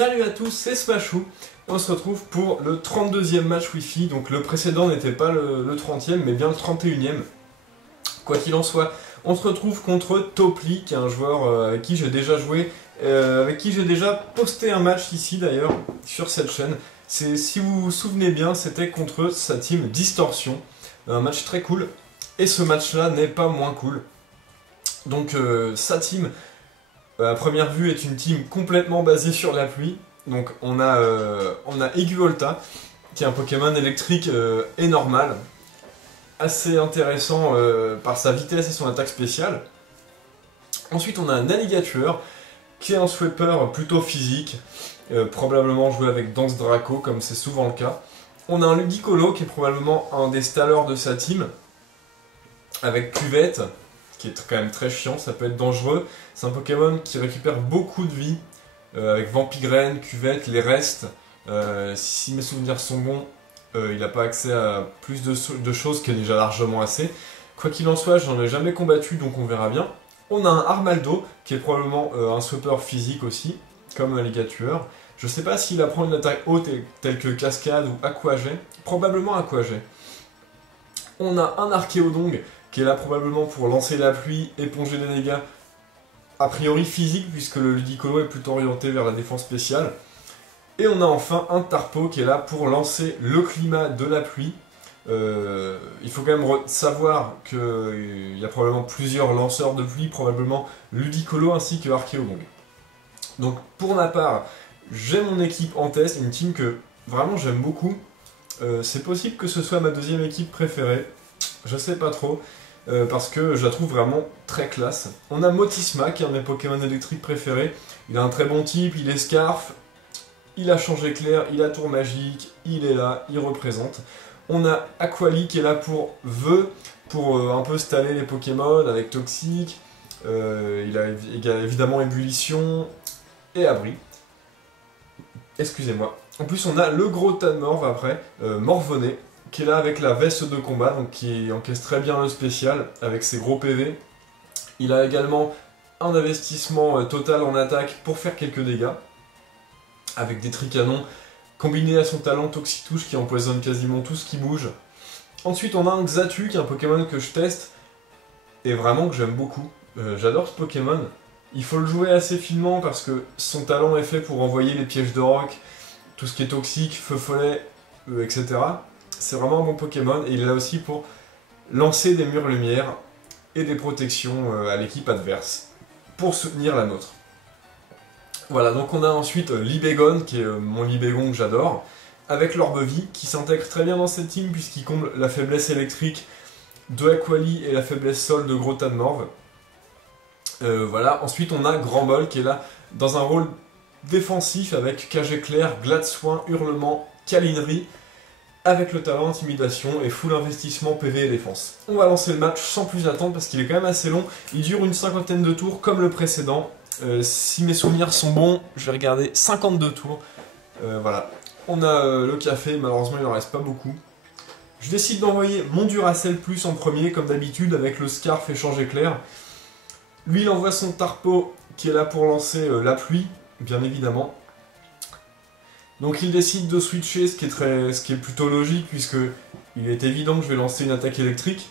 Salut à tous, c'est Smashou. On se retrouve pour le 32e match Wi-Fi. Donc le précédent n'était pas le 30e, mais bien le 31e. Quoi qu'il en soit, on se retrouve contre Topli, qui est un joueur avec qui j'ai déjà joué, avec qui j'ai déjà posté un match ici d'ailleurs, sur cette chaîne. Si vous vous souvenez bien, c'était contre sa team Distortion. Un match très cool. Et ce match-là n'est pas moins cool. Donc sa team, à première vue, est une team complètement basée sur la pluie. Donc on a Aiguivolta, qui est un Pokémon électrique et normal. Assez intéressant par sa vitesse et son attaque spéciale. Ensuite on a un Alligator, qui est un sweeper plutôt physique, probablement joué avec Danse Draco, comme c'est souvent le cas. On a un Ludicolo, qui est probablement un des stallers de sa team, avec Cuvette, qui est quand même très chiant, ça peut être dangereux. C'est un Pokémon qui récupère beaucoup de vie, avec Vampigraine, Cuvette, les restes. Si mes souvenirs sont bons, il n'a pas accès à plus de choses qui est déjà largement assez. Quoi qu'il en soit, j'en ai jamais combattu, donc on verra bien. On a un Armaldo, qui est probablement un sweeper physique aussi, comme Alligator. Je sais pas s'il apprend une attaque haute telle que Cascade ou Aquajet, probablement Aquajet. On a un Archéodongue, qui est là probablement pour lancer la pluie, éponger des dégâts, a priori physique, puisque le Ludicolo est plutôt orienté vers la défense spéciale. Et on a enfin un Tarpo qui est là pour lancer le climat de la pluie. Il faut quand même savoir qu'il y a probablement plusieurs lanceurs de pluie, probablement Ludicolo ainsi que Archéodongue. Donc pour ma part, j'ai mon équipe en test, une team que vraiment j'aime beaucoup. C'est possible que ce soit ma deuxième équipe préférée, je sais pas trop. Parce que je la trouve vraiment très classe. On a Motisma, qui est un de mes Pokémon électriques préférés. Il a un très bon type, il est Scarf, il a changé clair, il a tour magique, il est là, il représente. On a Aquali qui est là pour pour un peu staller les Pokémon avec Toxique. Il a évidemment Ébullition et Abri. Excusez-moi. En plus on a le gros tas de morve après, Morvenet, qui est là avec la veste de combat, donc qui encaisse très bien le spécial avec ses gros PV. Il a également un investissement total en attaque pour faire quelques dégâts, avec des tricanons combinés à son talent Toxitouche qui empoisonne quasiment tout ce qui bouge. Ensuite on a un Xatu, qui est un Pokémon que je teste, et vraiment que j'aime beaucoup. J'adore ce Pokémon. Il faut le jouer assez finement parce que son talent est fait pour envoyer les pièges de roc, tout ce qui est toxique, feu follet, etc. C'est vraiment un bon Pokémon, et il est là aussi pour lancer des murs lumière et des protections à l'équipe adverse, pour soutenir la nôtre. Voilà, donc on a ensuite Libégon, qui est mon Libégon que j'adore, avec l'Orbe-Vie, qui s'intègre très bien dans cette team, puisqu'il comble la faiblesse électrique de Aquali et la faiblesse sol de Gros tas de Morve. Voilà, ensuite on a Grand Bol, qui est là dans un rôle défensif, avec Cage Éclair, Glade Soin, Hurlement, Câlinerie, avec le talent Intimidation et full investissement PV et défense. On va lancer le match sans plus attendre parce qu'il est quand même assez long. Il dure une cinquantaine de tours comme le précédent. Si mes souvenirs sont bons, je vais regarder 52 tours. Voilà. On a le café, malheureusement il n'en reste pas beaucoup. Je décide d'envoyer mon Duracell Plus en premier, comme d'habitude, avec le Scarf Échange Éclair. Lui il envoie son Tarpo qui est là pour lancer la pluie, bien évidemment. Donc il décide de switcher, ce qui est plutôt logique, puisque il est évident que je vais lancer une attaque électrique.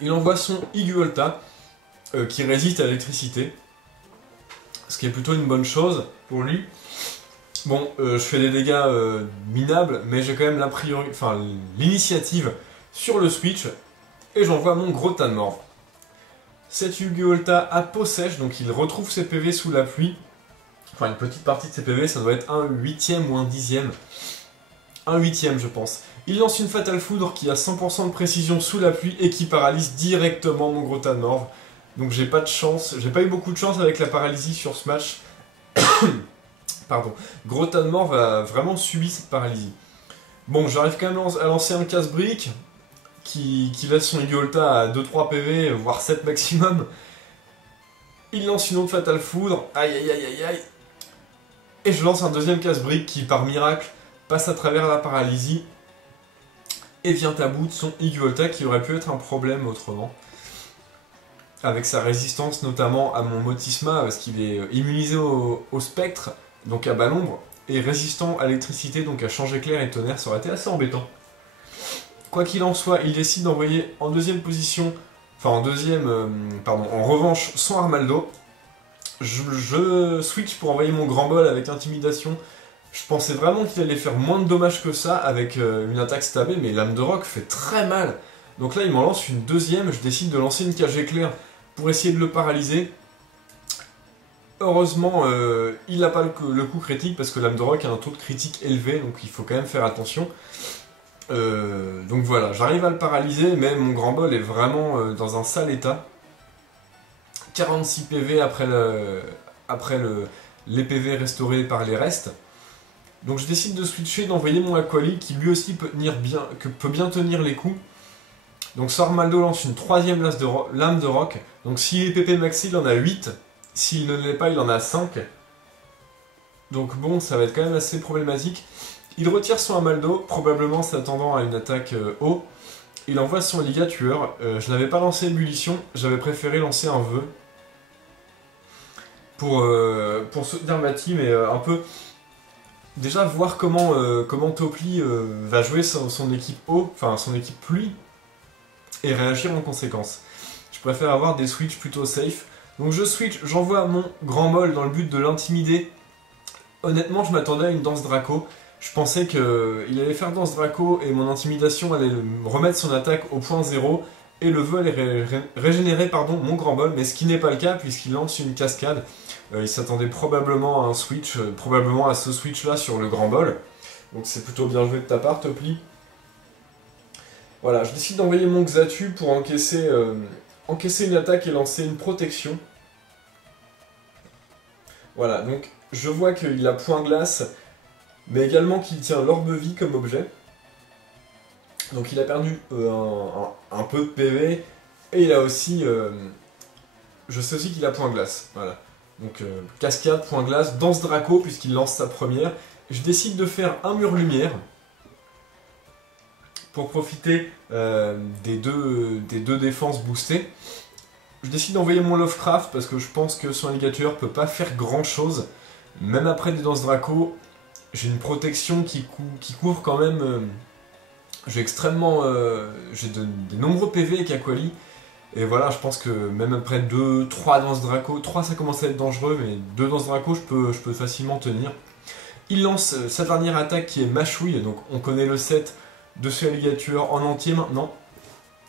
Il envoie son Aiguivolta, qui résiste à l'électricité, ce qui est plutôt une bonne chose pour lui. Bon, je fais des dégâts minables, mais j'ai quand même l'initiative sur le switch, et j'envoie mon gros tas de morve. Cet Aiguivolta a peau sèche, donc il retrouve ses PV sous la pluie. Enfin, une petite partie de ses PV, ça doit être un huitième ou un dixième. Un huitième, je pense. Il lance une Fatal Foudre qui a 100% de précision sous la pluie et qui paralyse directement mon gros tas de morve. Donc j'ai pas de chance, j'ai pas eu beaucoup de chance avec la paralysie sur ce match. Pardon. Gros tas de morve a vraiment subi cette paralysie. Bon, j'arrive quand même à lancer un casse-brique qui laisse son Aiguivolta à 2-3 PV, voire 7 maximum. Il lance une autre Fatal Foudre, aïe aïe aïe aïe aïe. Et je lance un deuxième casse-brique qui, par miracle, passe à travers la paralysie et vient à bout de son Aiguivolta qui aurait pu être un problème autrement. avec sa résistance notamment à mon Motisma, parce qu'il est immunisé au spectre, donc à bas l'ombre, et résistant à l'électricité, donc à changer clair et tonnerre, ça aurait été assez embêtant. Quoi qu'il en soit, il décide d'envoyer en deuxième position, enfin en deuxième, en revanche, son Armaldo. Je switch pour envoyer mon grand bol avec intimidation. Je pensais vraiment qu'il allait faire moins de dommages que ça avec une attaque stabée, mais l'âme de roc fait très mal. Donc là, il m'en lance une deuxième, je décide de lancer une cage éclair pour essayer de le paralyser. Heureusement, il n'a pas le coup critique parce que l'âme de roc a un taux de critique élevé, donc il faut quand même faire attention. Donc voilà, j'arrive à le paralyser, mais mon grand bol est vraiment dans un sale état. 46 PV après les PV restaurés par les restes. Donc je décide de switcher, d'envoyer mon Aquali qui lui aussi peut bien tenir les coups. Donc Sormaldo lance une troisième lame de roc. Donc s'il est PP maxi, il en a 8. S'il ne l'est pas, il en a 5. Donc bon, ça va être quand même assez problématique. Il retire son Amaldo, probablement s'attendant à une attaque haut. Il envoie son Ligatueur. Je n'avais pas lancé ébullition, j'avais préféré lancer un vœu. Pour soutenir ma team et un peu... Déjà voir comment Topli va jouer son équipe haut, enfin son équipe pluie, et réagir en conséquence. Je préfère avoir des switches plutôt safe. Donc je switch, j'envoie mon grand molle dans le but de l'intimider. Honnêtement, je m'attendais à une danse Draco. Je pensais qu'il allait faire danse Draco et mon intimidation allait remettre son attaque au point 0 et le vœu allait régénérer mon grand bol, mais ce qui n'est pas le cas puisqu'il lance une cascade. Il s'attendait probablement à un switch, probablement à ce switch là sur le grand bol. Donc c'est plutôt bien joué de ta part, Topli. Voilà, je décide d'envoyer mon Xatu pour encaisser une attaque et lancer une protection. Voilà, donc je vois qu'il a point glace, mais également qu'il tient l'orbe vie comme objet. Donc il a perdu un peu de PV, et il a aussi... je sais aussi qu'il a point glace, voilà. Donc cascade, point glace, danse Draco puisqu'il lance sa première. Je décide de faire un mur lumière pour profiter des deux défenses boostées. Je décide d'envoyer mon Lovecraft parce que je pense que son Ligature peut pas faire grand chose. Même après des danses Draco, j'ai une protection qui couvre quand même. J'ai des nombreux PV avec Aquali. Et voilà, je pense que même après 2-3 danses Draco, 3 ça commence à être dangereux, mais 2 danses Draco, je peux facilement tenir. Il lance sa dernière attaque qui est Mâchouille, donc on connaît le set de ce Alligator en entier maintenant.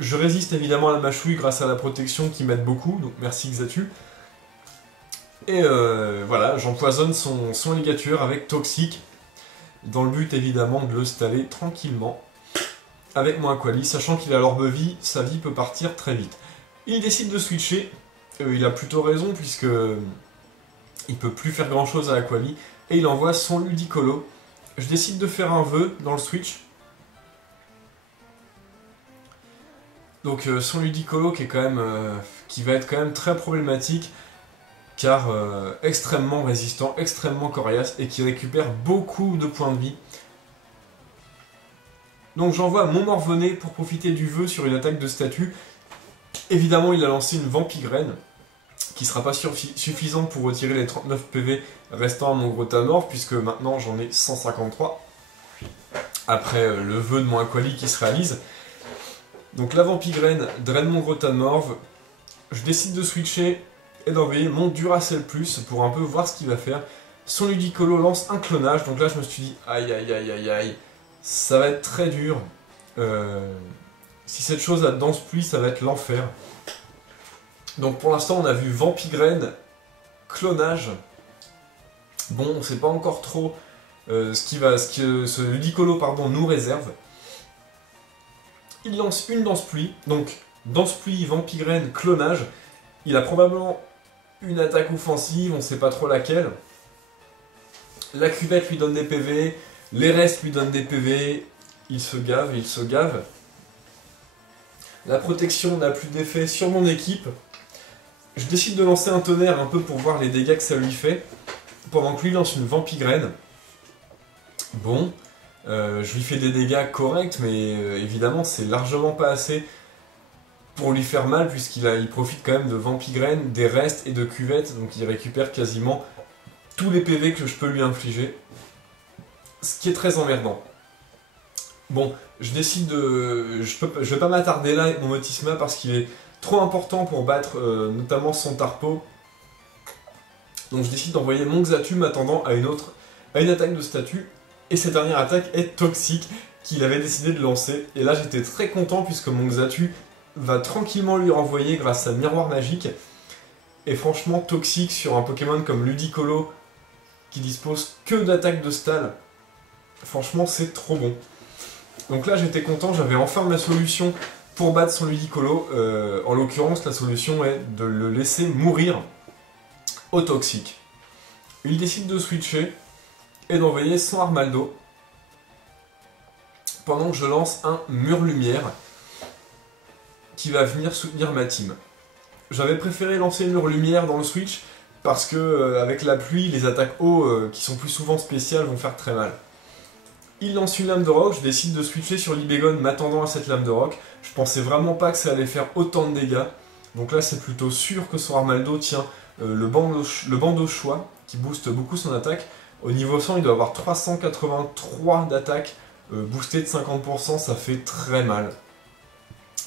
Je résiste évidemment à la Mâchouille grâce à la protection qui m'aide beaucoup, donc merci Xatu. Et voilà, j'empoisonne son Alligator avec Toxique, dans le but évidemment de le staller tranquillement avec mon Aquali, sachant qu'il a l'orbe vie, sa vie peut partir très vite. Il décide de switcher, il a plutôt raison puisque il peut plus faire grand chose à Aquali, et il envoie son Ludicolo. Je décide de faire un vœu dans le switch. Donc son Ludicolo qui va être quand même très problématique, car extrêmement résistant, extrêmement coriace, et qui récupère beaucoup de points de vie. Donc j'envoie mon Morvenet pour profiter du vœu sur une attaque de statue. Évidemment, il a lancé une Vampigraine, qui ne sera pas suffisante pour retirer les 39 PV restants à mon Grotamorph, puisque maintenant j'en ai 153, après le vœu de mon Aquali qui se réalise. Donc la Vampigraine draine mon Grotamorph, je décide de switcher et d'envoyer mon Duracell Plus pour un peu voir ce qu'il va faire. Son Ludicolo lance un clonage, donc là je me suis dit, aïe aïe aïe aïe aïe, ça va être très dur. Si cette chose a danse pluie, ça va être l'enfer. Donc pour l'instant, on a vu Vampigraine, clonage. Bon, on ne sait pas encore trop ce que ce Ludicolo nous réserve. Il lance une danse pluie, donc danse pluie, Vampigraine, clonage. Il a probablement une attaque offensive, on ne sait pas trop laquelle. La cuvette lui donne des PV, les restes lui donnent des PV, il se gave, il se gave. La protection n'a plus d'effet sur mon équipe. Je décide de lancer un tonnerre un peu pour voir les dégâts que ça lui fait, pendant que lui lance une Vampigraine. Bon, je lui fais des dégâts corrects, mais évidemment c'est largement pas assez pour lui faire mal, il profite quand même de Vampigraine, des restes et de cuvettes, donc il récupère quasiment tous les PV que je peux lui infliger, ce qui est très emmerdant. Bon, je décide de... Je vais pas m'attarder là avec mon Motisma parce qu'il est trop important pour battre notamment son Tarpo. Donc je décide d'envoyer mon Xatu m'attendant à une attaque de statut, et cette dernière attaque est toxique, qu'il avait décidé de lancer. Et là j'étais très content puisque mon Xatu va tranquillement lui renvoyer grâce à Miroir Magique. Et franchement, toxique sur un Pokémon comme Ludicolo qui dispose que d'attaques de Stal. Franchement, c'est trop bon. Donc là, j'étais content, j'avais enfin ma solution pour battre son Ludicolo. En l'occurrence, la solution est de le laisser mourir au toxique. Il décide de switcher et d'envoyer son Armaldo pendant que je lance un Mur Lumière qui va venir soutenir ma team. J'avais préféré lancer Mur Lumière dans le switch parce que avec la pluie, les attaques eau qui sont plus souvent spéciales vont faire très mal. Il lance une lame de rock, je décide de switcher sur l'Ibégon m'attendant à cette lame de rock. Je pensais vraiment pas que ça allait faire autant de dégâts. Donc là c'est plutôt sûr que son Armaldo tient le bandeau choix qui booste beaucoup son attaque. Au niveau 100 il doit avoir 383 d'attaque, boosté de 50%, ça fait très mal.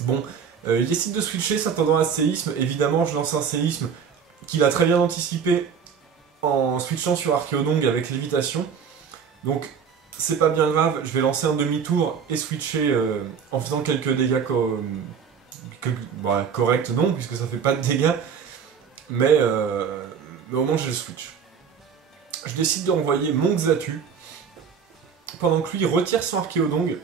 Bon, il décide de switcher s'attendant à séisme. Évidemment je lance un séisme qu'il a très bien anticipé en switchant sur Archéodong avec lévitation. Donc c'est pas bien grave, je vais lancer un demi-tour et switcher en faisant quelques dégâts corrects, non, puisque ça fait pas de dégâts, mais au moins j'ai le switch. Je décide de renvoyer mon Xatu, pendant que lui retire son Archéodong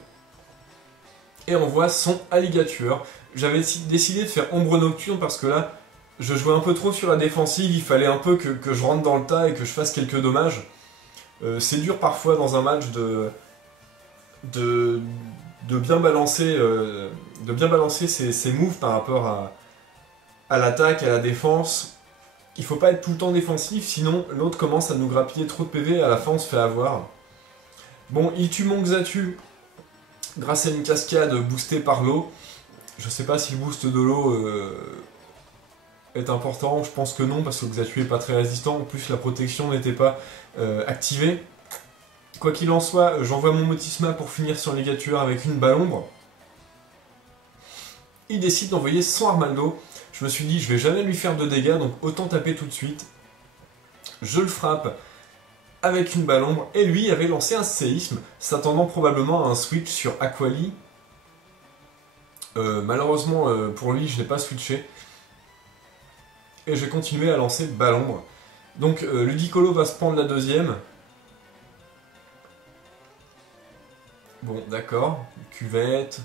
et envoie son Alligatueur. J'avais décidé de faire Ombre Nocturne parce que là, je jouais un peu trop sur la défensive, il fallait un peu que je rentre dans le tas et que je fasse quelques dommages. C'est dur parfois dans un match de bien balancer, ses moves par rapport à l'attaque, à la défense. Il faut pas être tout le temps défensif, sinon l'autre commence à nous grappiller trop de PV et à la fin on se fait avoir. Bon, il tue mon Xatu grâce à une cascade boostée par l'eau. Je sais pas si le boost de l'eau est important, je pense que non parce que le Xatu est pas très résistant, en plus la protection n'était pas activée. Quoi qu'il en soit, j'envoie mon Motisma pour finir sur Ligatueur avec une balle ombre. Il décide d'envoyer son Armaldo. Je me suis dit, je vais jamais lui faire de dégâts, donc autant taper tout de suite. Je le frappe avec une balle ombre, et lui avait lancé un séisme, s'attendant probablement à un switch sur Aquali. Malheureusement pour lui, je n'ai pas switché. Et j'ai continué à lancer balle ombre. Donc Ludicolo va se prendre la deuxième. Bon, d'accord, cuvette.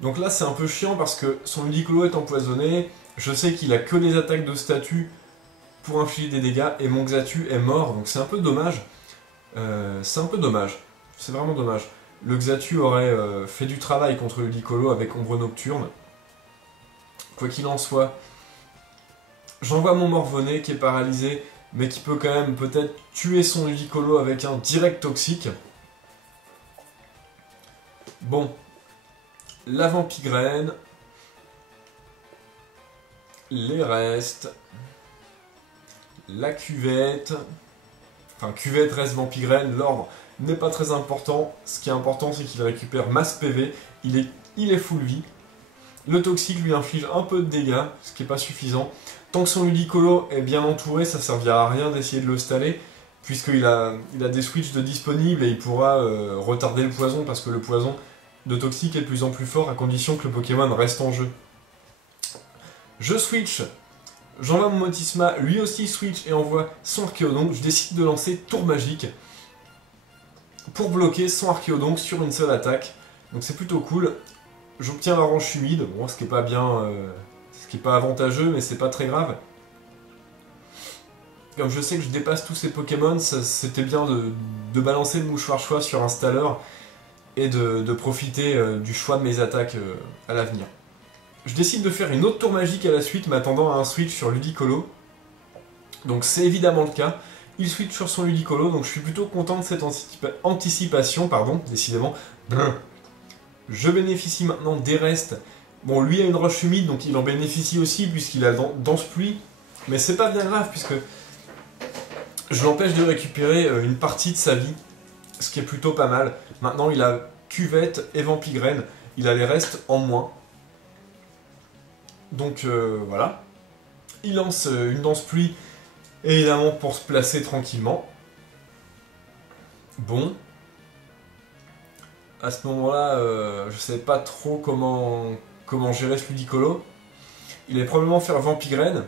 Donc là, c'est un peu chiant parce que son Ludicolo est empoisonné. Je sais qu'il a que des attaques de statut pour infliger des dégâts et mon Xatu est mort, donc c'est un peu dommage. C'est vraiment dommage. Le Xatu aurait fait du travail contre Ludicolo avec Ombre Nocturne. Quoi qu'il en soit, j'envoie mon Morvonnet qui est paralysé, mais qui peut quand même peut-être tuer son Ludicolo avec un direct toxique. Bon, la Vampigraine, les restes, la cuvette, enfin cuvette, reste, Vampigraine, l'ordre n'est pas très important. Ce qui est important c'est qu'il récupère masse PV, il est full vie. Le toxique lui inflige un peu de dégâts, ce qui n'est pas suffisant. Tant que son Ludicolo est bien entouré, ça servira à rien d'essayer de le staller, puisqu'il a des switches de disponibles et il pourra retarder le poison, parce que le poison de toxique est de plus en plus fort à condition que le Pokémon reste en jeu. Je switch, j'envoie mon Motisma, lui aussi switch et envoie son Archéodonk. Je décide de lancer Tour Magique pour bloquer son Archéodonk sur une seule attaque. Donc c'est plutôt cool. J'obtiens la ranche humide, bon, ce qui est pas bien, ce qui est pas avantageux, mais c'est pas très grave. Comme je sais que je dépasse tous ces Pokémon, c'était bien de balancer le mouchoir choix sur un Staller et de profiter du choix de mes attaques à l'avenir. Je décide de faire une autre tour magique à la suite, m'attendant à un switch sur Ludicolo. Donc c'est évidemment le cas. Il switch sur son Ludicolo, donc je suis plutôt content de cette anticipation, pardon, décidément. Je bénéficie maintenant des restes Bon, lui a une roche humide, donc il en bénéficie aussi, puisqu'il a dense pluie. Mais c'est pas bien grave, puisque je l'empêche de récupérer une partie de sa vie, ce qui est plutôt pas mal. Maintenant, il a cuvette et vampigraine, il a les restes en moins. Donc voilà. Il lance une dense pluie, évidemment pour se placer tranquillement. Bon. À ce moment-là, je sais pas trop comment gérer ce Ludicolo. Il allait probablement faire vampigraine.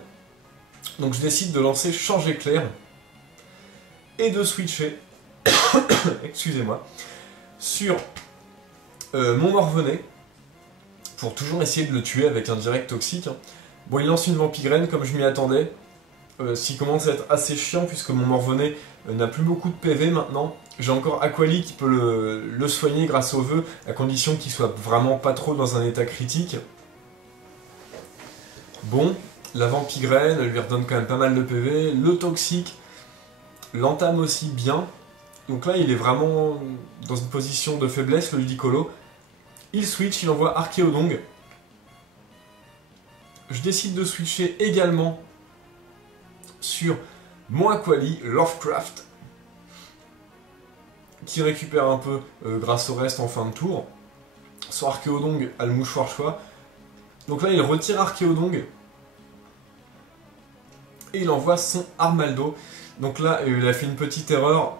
Donc je décide de lancer Change éclair et de switcher, excusez-moi, sur mon Morvenet pour toujours essayer de le tuer avec un direct toxique. Bon, il lance une vampigraine comme je m'y attendais. Ce qui commence à être assez chiant puisque mon Morvenet n'a plus beaucoup de PV maintenant. J'ai encore Aquali qui peut le soigner grâce au vœu, à condition qu'il soit vraiment pas trop dans un état critique. Bon, la vampigraine, elle lui redonne quand même pas mal de PV. Le toxique l'entame aussi bien. Donc là, il est vraiment dans une position de faiblesse, le Ludicolo. Il switch, il envoie Archéodong. Je décide de switcher également sur mon Aquali, Lovecraft, qui récupère un peu grâce au reste en fin de tour. Son Archéodong a le mouchoir choix. Donc là, il retire Archéodong. Et il envoie son Armaldo. Donc là, il a fait une petite erreur,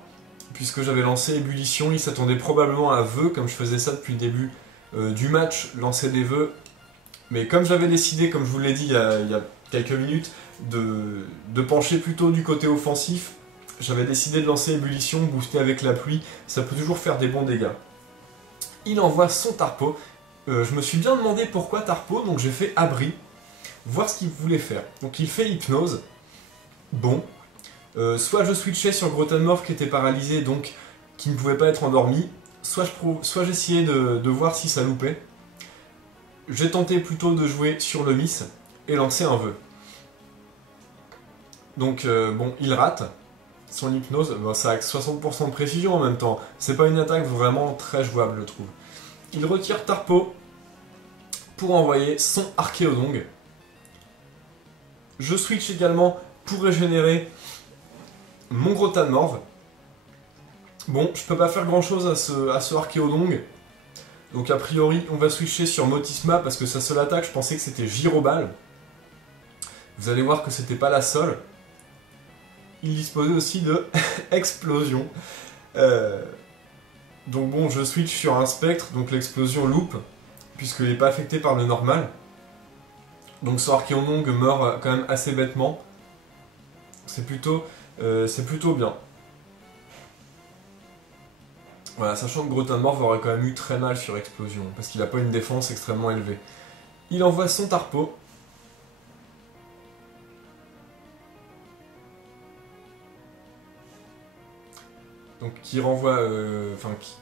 puisque j'avais lancé Ébullition. Il s'attendait probablement à vœu, comme je faisais ça depuis le début du match, lancer des vœux. Mais comme j'avais décidé, comme je vous l'ai dit il y a quelques minutes, de pencher plutôt du côté offensif, j'avais décidé de lancer Ébullition, booster avec la pluie, ça peut toujours faire des bons dégâts. Il envoie son Tarpo. Je me suis bien demandé pourquoi Tarpo, donc j'ai fait Abri, voir ce qu'il voulait faire. Donc il fait Hypnose. Bon. Soit je switchais sur Grottenmorph qui était paralysé, donc qui ne pouvait pas être endormi, soit j'essayais de voir si ça loupait. J'ai tenté plutôt de jouer sur le Miss et lancer un vœu. Donc bon, il rate son hypnose, bon, ça a 60% de précision en même temps, c'est pas une attaque vraiment très jouable je trouve. Il retire Tarpo pour envoyer son Archéodong. Je switch également pour régénérer mon Grottenmorph. Bon, je peux pas faire grand chose à ce Archéodong. Donc a priori, on va switcher sur Motisma parce que sa seule attaque, je pensais que c'était Gyroball. Vous allez voir que c'était pas la seule. Il disposait aussi de Explosion. Donc bon, je switch sur un Spectre, donc l'explosion loupe, puisqu'il n'est pas affecté par le normal. Donc ce Archéodong meurt quand même assez bêtement. C'est plutôt bien. Voilà, sachant que Grottenmorph aurait quand même eu très mal sur Explosion, parce qu'il n'a pas une défense extrêmement élevée. Il envoie son Tarpo. Donc qui renvoie,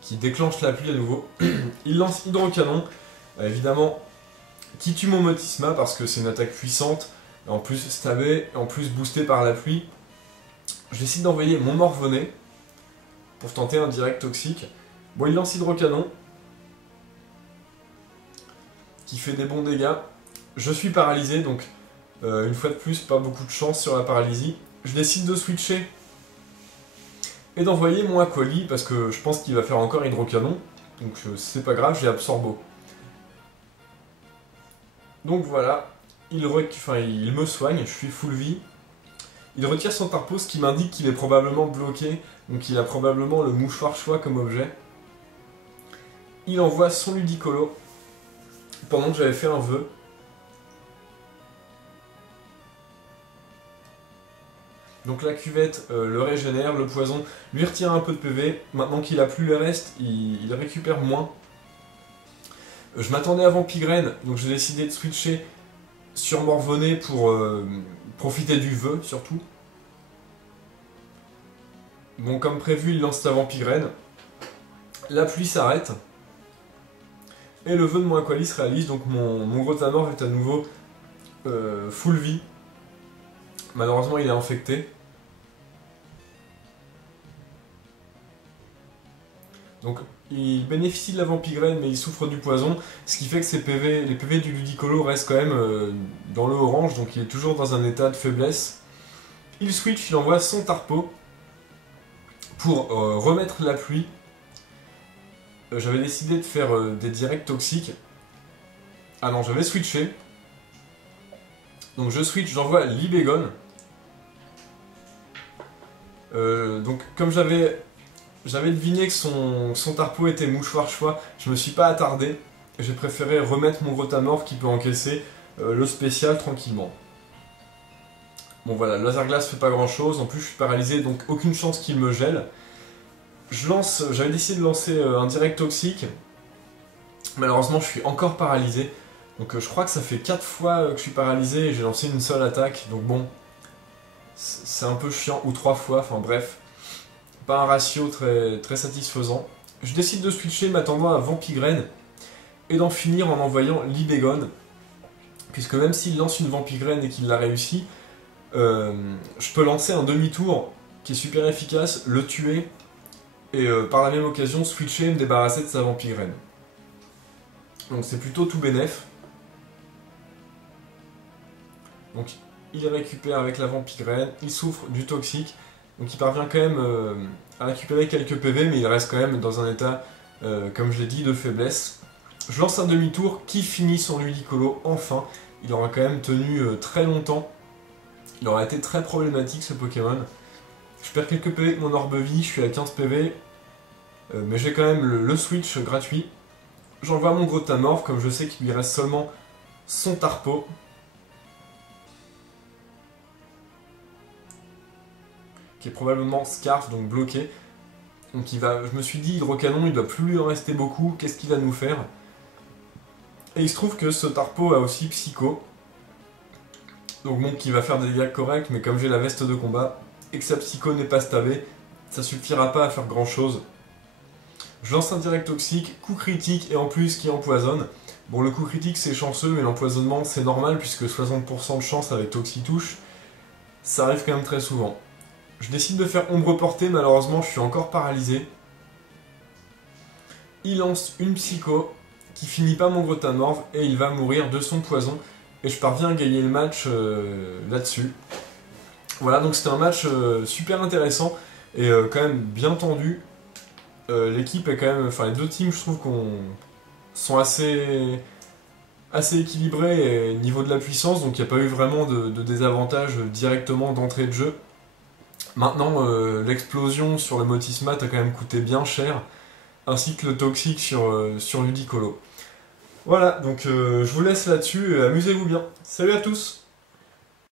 qui déclenche la pluie à nouveau. Il lance Hydrocanon, évidemment, qui tue mon Motisma parce que c'est une attaque puissante, en plus stabée, en plus boostée par la pluie. Je décide d'envoyer mon Morvenet pour tenter un direct toxique. Bon, il lance Hydrocanon, qui fait des bons dégâts. Je suis paralysé, donc une fois de plus, pas beaucoup de chance sur la paralysie. Je décide de switcher et d'envoyer mon Aquali, parce que je pense qu'il va faire encore Hydrocanon, donc c'est pas grave, j'ai Absorbo. Donc voilà, il me soigne, je suis full vie. Il retire son Tarpo, ce qui m'indique qu'il est probablement bloqué, donc il a probablement le mouchoir choix comme objet. Il envoie son Ludicolo, pendant que j'avais fait un vœu. Donc la cuvette le régénère, le poison lui retire un peu de PV. Maintenant qu'il a plus le reste, il récupère moins. Je m'attendais à Vampigraine, donc j'ai décidé de switcher sur Morvenet pour profiter du vœu surtout. Bon, comme prévu, il lance sa Vampigraine. La pluie s'arrête. Et le vœu de mon Aquali se réalise, donc mon Grottenmorph est à nouveau full vie. Malheureusement, il est infecté. Donc, il bénéficie de la Vampigraine mais il souffre du poison, ce qui fait que les PV du Ludicolo restent quand même dans le orange, donc il est toujours dans un état de faiblesse. Il switch, il envoie son Tarpo pour remettre la pluie. J'avais décidé de faire des directs toxiques. Ah non, j'avais switché. Donc je switch, j'envoie Libégon. Donc comme j'avais deviné que son Tarpo était mouchoir choix, je me suis pas attardé. J'ai préféré remettre mon Rotamorph qui peut encaisser le spécial tranquillement. Bon voilà, le laser glace fait pas grand chose, en plus je suis paralysé donc aucune chance qu'il me gèle. J'avais décidé de lancer un direct toxique, malheureusement je suis encore paralysé. Donc je crois que ça fait 4 fois que je suis paralysé et j'ai lancé une seule attaque, donc bon, c'est un peu chiant, ou 3 fois, enfin bref. Pas un ratio très satisfaisant. Je décide de switcher m'attendant à Vampigraine et d'en finir en envoyant Libégon, puisque même s'il lance une Vampigraine et qu'il l'a réussi, je peux lancer un demi-tour qui est super efficace, le tuer, et par la même occasion switcher et me débarrasser de sa Vampigraine. Donc c'est plutôt tout bénef. Donc il récupère avec la Vampigraine, il souffre du toxique, donc il parvient quand même à récupérer quelques PV, mais il reste quand même dans un état, comme je l'ai dit, de faiblesse. Je lance un demi-tour qui finit son Ludicolo, enfin. Il aura quand même tenu très longtemps. Il aura été très problématique ce Pokémon. Je perds quelques PV avec mon Orbe-Vie, je suis à 15 PV, mais j'ai quand même le switch gratuit. J'envoie mon Grotamorph, comme je sais qu'il lui reste seulement son Tarpo. Qui est probablement Scarf, donc bloqué. Donc je me suis dit, Hydrocanon, il doit plus lui en rester beaucoup, qu'est-ce qu'il va nous faire? Et il se trouve que ce Tarpo a aussi Psycho. Donc bon, qui va faire des dégâts corrects, mais comme j'ai la veste de combat, et que sa Psycho n'est pas stabée, ça suffira pas à faire grand chose. Je lance un direct toxique, coup critique et en plus qui empoisonne. Bon, le coup critique c'est chanceux, mais l'empoisonnement c'est normal puisque 60% de chance avec Toxitouche, ça arrive quand même très souvent. Je décide de faire ombre portée, malheureusement je suis encore paralysé. Il lance une Psycho qui finit pas mon Grotamorph et il va mourir de son poison. Et je parviens à gagner le match là-dessus. Voilà, donc c'était un match super intéressant et quand même bien tendu. L'équipe est quand même... Enfin, les deux teams, je trouve sont assez équilibrés au niveau de la puissance, donc il n'y a pas eu vraiment de désavantage directement d'entrée de jeu. Maintenant, l'explosion sur le Motismat a quand même coûté bien cher, ainsi que le toxique sur Ludicolo. Voilà, donc je vous laisse là-dessus, amusez-vous bien. Salut à tous!